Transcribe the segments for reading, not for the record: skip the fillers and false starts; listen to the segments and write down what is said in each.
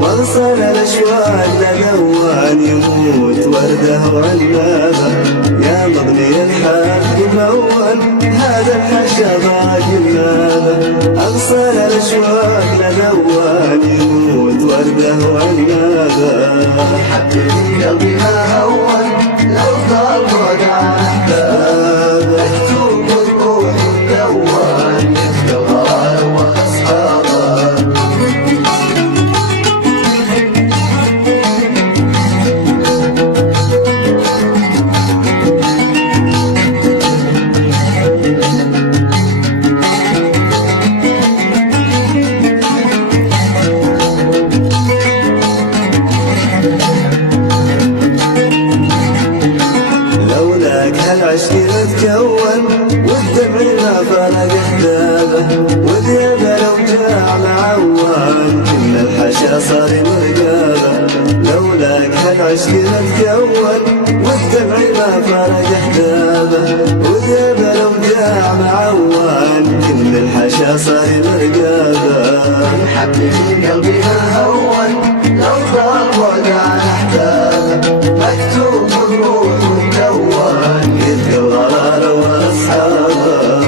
وصل الاشواق للوان يموت ورده وعنابه يا مغني الحق مول هذا الحشا ضاق النابه أغصل الاشواق للوان يموت ورده وعنابه حبيبي قلبي ما هون لو ضل وقع احبابه مكتوب الروح الدوان مثل الغرار واصحابه العشق متكون والدمع ما فرق احبابه وذيابه لو جاع معوان كل الحشا صار مرقابه لولاك هالعشق متكون والدمع ما فرق احبابه وذيابه لو جاع معوان كل الحشا صار مرقابه حبيبي قلبي ما هون لو ضل وقع احبابه مكتوب الروح والدوان مثل الغرار واصحابه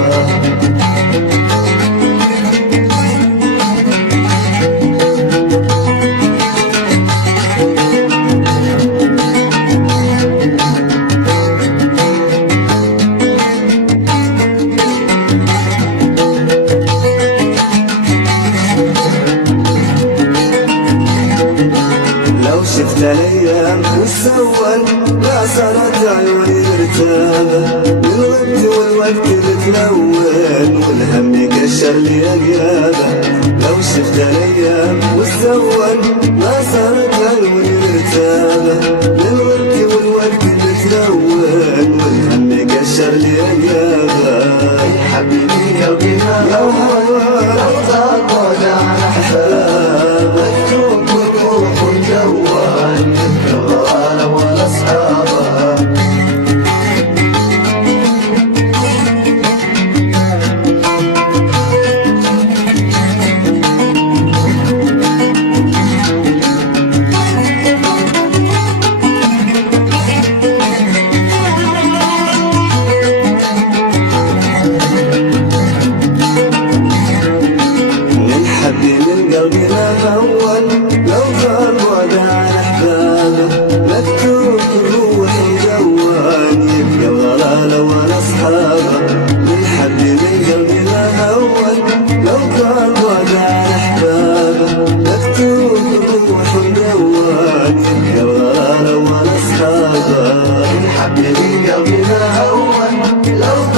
كشر لي غيابه لو شفت الايام والزون ما صارت عيوني مرتابه للورد والورد بتلون والهم كشر لي غيابه حبيبي قلبي ما هون لو ضاق بعد عن احباب مكتوب والروح والجوان يبقى انا ولا اصحابه قلبي ما هون لو ضل بعد عن احبابه مكتوب الروح يدوان يبقى الغلالة وانا اصحابه للحد من قلبي ما هون لو ضل بعد عن احبابه مكتوب الروح يدوان يبقى الغلالة وانا اصحابه حبيبي قلبي ما هون لو